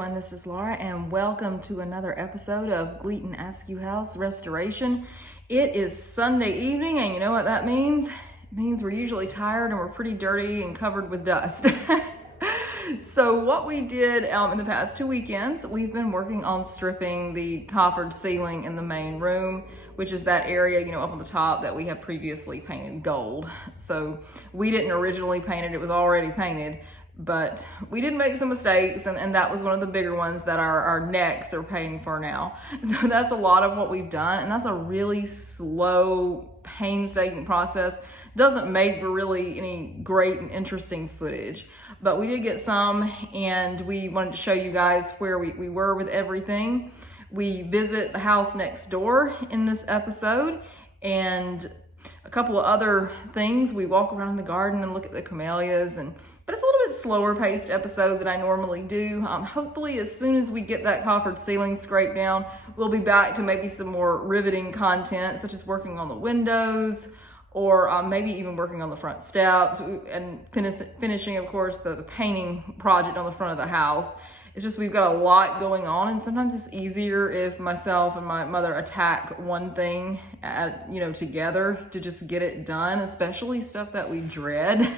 everyone, this is Laura and welcome to another episode of Gleaton-Askew House Restoration. It is Sunday evening and you know what that means? It means we're usually tired and we're pretty dirty and covered with dust. So what we did in the past 2 weekends, we've been working on stripping the coffered ceiling in the main room, which is that area, you know, up on the top that we have previously painted gold. So we didn't originally paint it, it was already painted. But we did make some mistakes, and that was one of the bigger ones that our necks are paying for now. So that's a lot of what we've done, and that's a really slow, painstaking process. Doesn't make for really any great and interesting footage. But we did get some, and we wanted to show you guys where we were with everything. We visit the house next door in this episode, and a couple of other things. We walk around the garden and look at the camellias, but it's a little bit slower paced episode than I normally do. Hopefully as soon as we get that coffered ceiling scraped down, we'll be back to maybe some more riveting content, such as working on the windows, or maybe even working on the front steps, and finishing, of course, the painting project on the front of the house. It's just we've got a lot going on, and sometimes it's easier if myself and my mother attack one thing together to just get it done, especially stuff that we dread,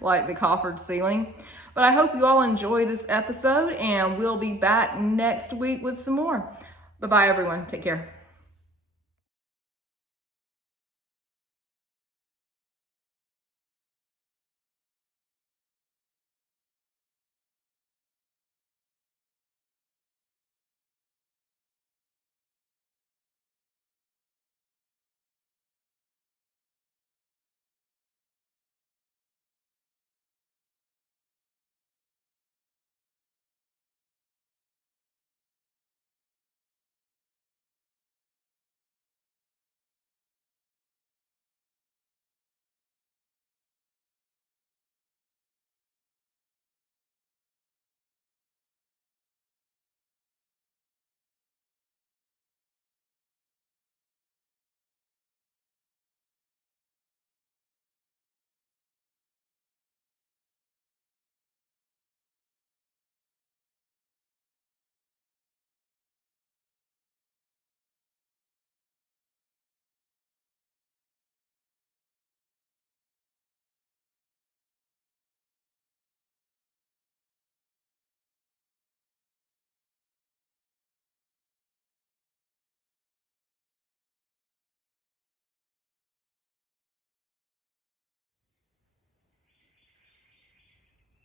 like the coffered ceiling. But I hope you all enjoy this episode, and we'll be back next week with some more. Bye-bye, everyone. Take care.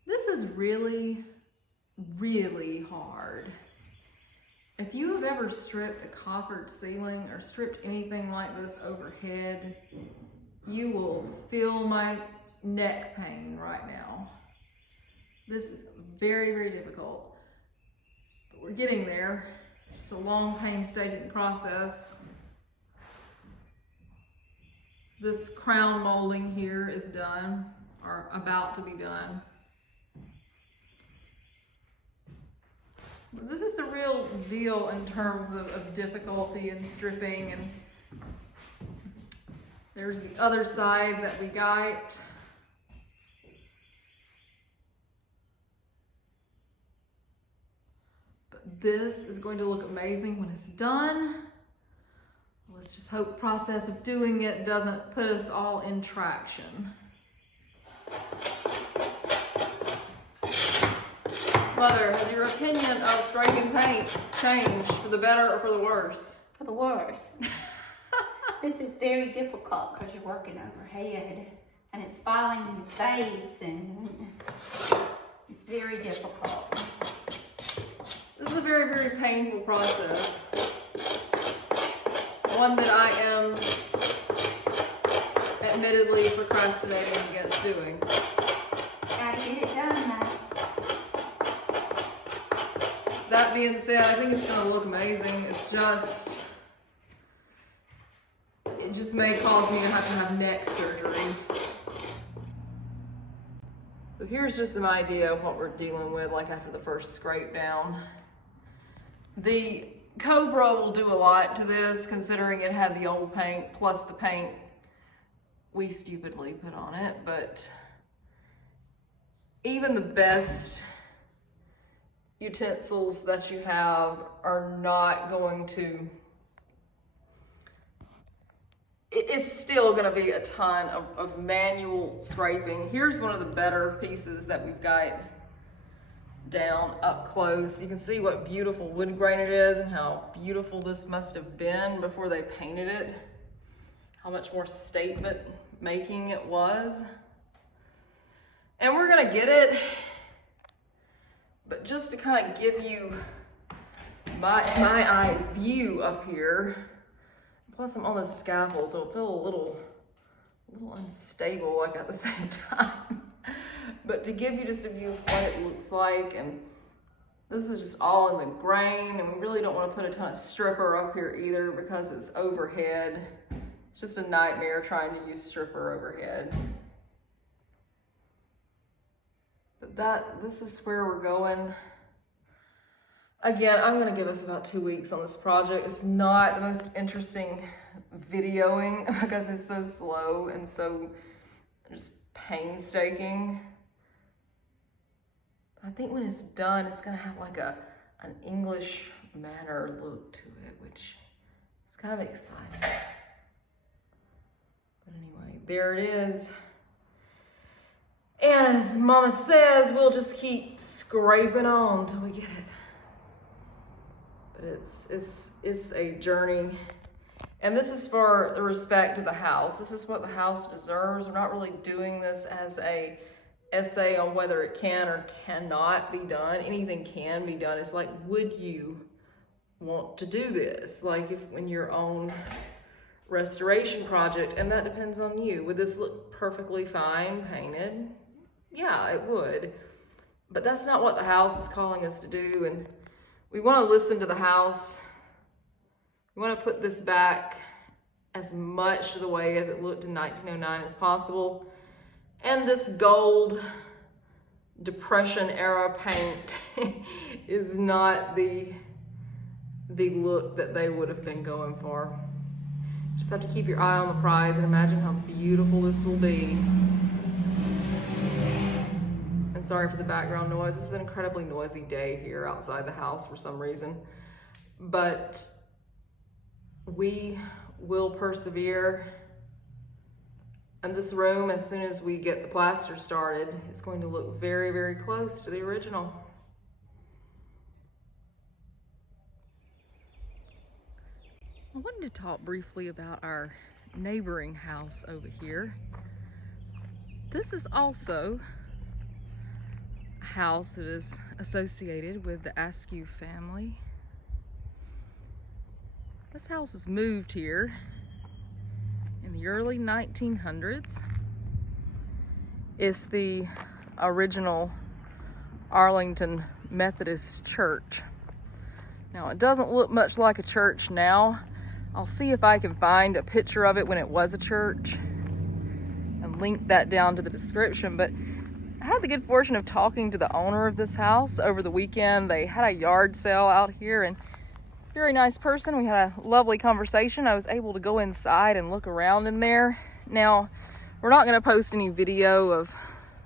This is really, really hard. If you have ever stripped a coffered ceiling or stripped anything like this overhead, you will feel my neck pain right now. This is very, very difficult. But we're getting there. It's just a long, painstaking process. This crown molding here is done, or about to be done. This is the real deal in terms of difficulty in stripping, and there's the other side that we got. But this is going to look amazing when it's done. Let's just hope the process of doing it doesn't put us all in traction. Mother, has your opinion of scraping paint changed for the better or for the worse? For the worse. This is very difficult because you're working overhead and it's filing in your face, and it's very difficult. This is a very, very painful process. One that I am admittedly procrastinating against doing. Gotta get it done now. That being said, I think it's gonna look amazing. It just may cause me to have neck surgery. So here's just an idea of what we're dealing with, like after the first scrape down. The Cobra will do a lot to this, considering it had the old paint plus the paint we stupidly put on it, but even the best utensils that you have are not going to, it's still going to be a ton of manual scraping. Here's one of the better pieces that we've got down up close. You can see what beautiful wood grain it is and how beautiful this must have been before they painted it. How much more statement making it was. And we're gonna get it, but just to kind of give you my eye view up here, plus I'm on the scaffold, so it'll feel a little unstable like at the same time. But to give you just a view of what it looks like, and this is just all in the grain, and we really don't want to put a ton of stripper up here either because it's overhead. It's just a nightmare trying to use stripper overhead. But this is where we're going. Again, I'm gonna give us about 2 weeks on this project. It's not the most interesting videoing because it's so slow and so just painstaking. I think when it's done, it's gonna have like an English manner look to it, which is kind of exciting. But anyway, there it is. And as Mama says, we'll just keep scraping on till we get it. But it's a journey. And this is for the respect of the house. This is what the house deserves. We're not really doing this as a essay on whether it can or cannot be done. Anything can be done. It's like, would you want to do this? Like when your own restoration project, and that depends on you. Would this look perfectly fine painted? Yeah, it would. But that's not what the house is calling us to do. And we want to listen to the house. We want to put this back as much to the way as it looked in 1909 as possible. And this gold Depression era paint is not the look that they would have been going for. Just have to keep your eye on the prize and imagine how beautiful this will be. And sorry for the background noise. This is an incredibly noisy day here outside the house for some reason. But we will persevere. And this room, as soon as we get the plaster started, is going to look very, very close to the original. I wanted to talk briefly about our neighboring house over here. This is also a house that is associated with the Askew family. This house was moved here in the early 1900s. It's the original Arlington Methodist Church. Now, it doesn't look much like a church now. I'll see if I can find a picture of it when it was a church and link that down to the description. But I had the good fortune of talking to the owner of this house over the weekend. They had a yard sale out here, and very nice person. We had a lovely conversation. I was able to go inside and look around in there. Now, we're not going to post any video of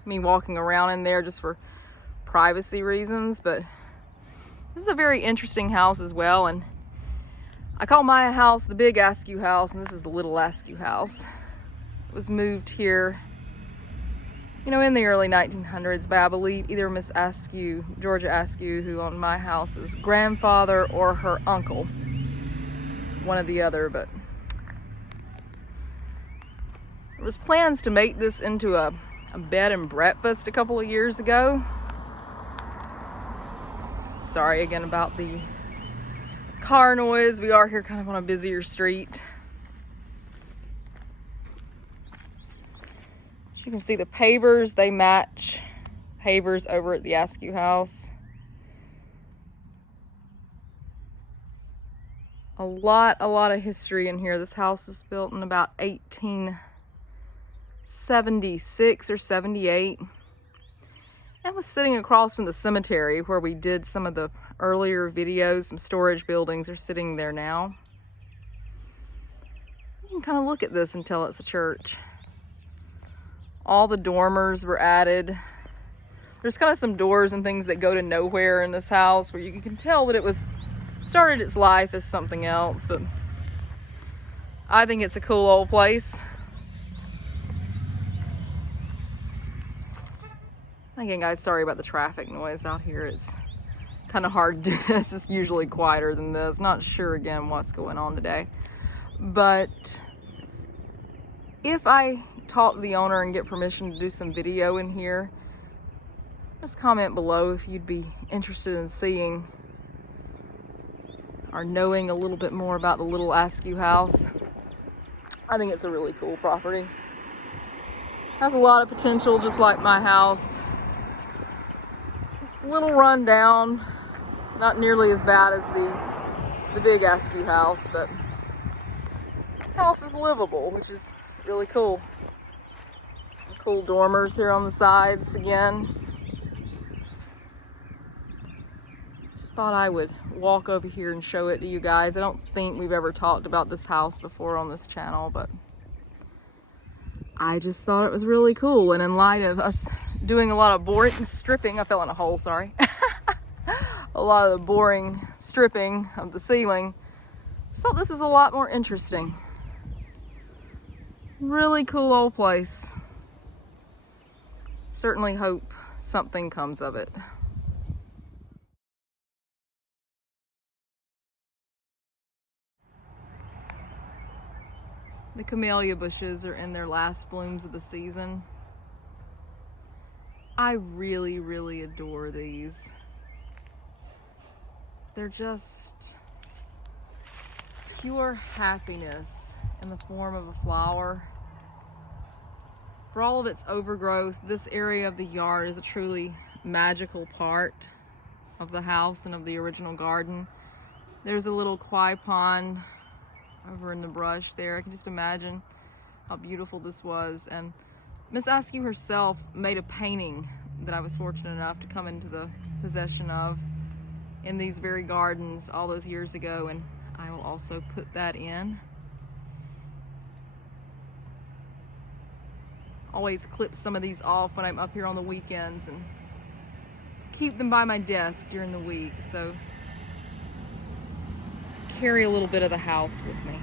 me walking around in there just for privacy reasons, but this is a very interesting house as well. And I call my house the Big Askew house, and this is the Little Askew house. It was moved here, you know, in the early 1900s by, I believe, either Miss Askew, Georgia Askew, who owned my house's grandfather, or her uncle. One or the other, but there was plans to make this into a bed and breakfast a couple of years ago. Sorry again about the car noise. We are here kind of on a busier street. As you can see, the pavers, they match pavers over at the Askew house. A lot of history in here. This house was built in about 1876 or 78. And was sitting across from the cemetery where we did some of the earlier videos. Some storage buildings are sitting there now. You can kind of look at this and tell it's a church. All the dormers were added. There's kind of some doors and things that go to nowhere in this house where you can tell that it was started its life as something else, but I think it's a cool old place. Again, guys, sorry about the traffic noise out here. It's kind of hard to do this. It's usually quieter than this. Not sure again what's going on today. But if I talk to the owner and get permission to do some video in here, just comment below if you'd be interested in seeing or knowing a little bit more about the little Askew house. I think it's a really cool property. Has a lot of potential, just like my house. It's a little run down, not nearly as bad as the big Askew house, but this house is livable, which is really cool. Some cool dormers here on the sides again. Just thought I would walk over here and show it to you guys. I don't think we've ever talked about this house before on this channel, but I just thought it was really cool. And in light of us doing a lot of boring stripping, I fell in a hole, sorry. A lot of the boring stripping of the ceiling, just thought this was a lot more interesting. Really cool old place. Certainly hope something comes of it. The camellia bushes are in their last blooms of the season. I really, really adore these. They're just pure happiness in the form of a flower. For all of its overgrowth, this area of the yard is a truly magical part of the house and of the original garden. There's a little koi pond over in the brush there. I can just imagine how beautiful this was. And Miss Askew herself made a painting that I was fortunate enough to come into the possession of in these very gardens all those years ago, and I will also put that in. Always clip some of these off when I'm up here on the weekends and keep them by my desk during the week, so carry a little bit of the house with me.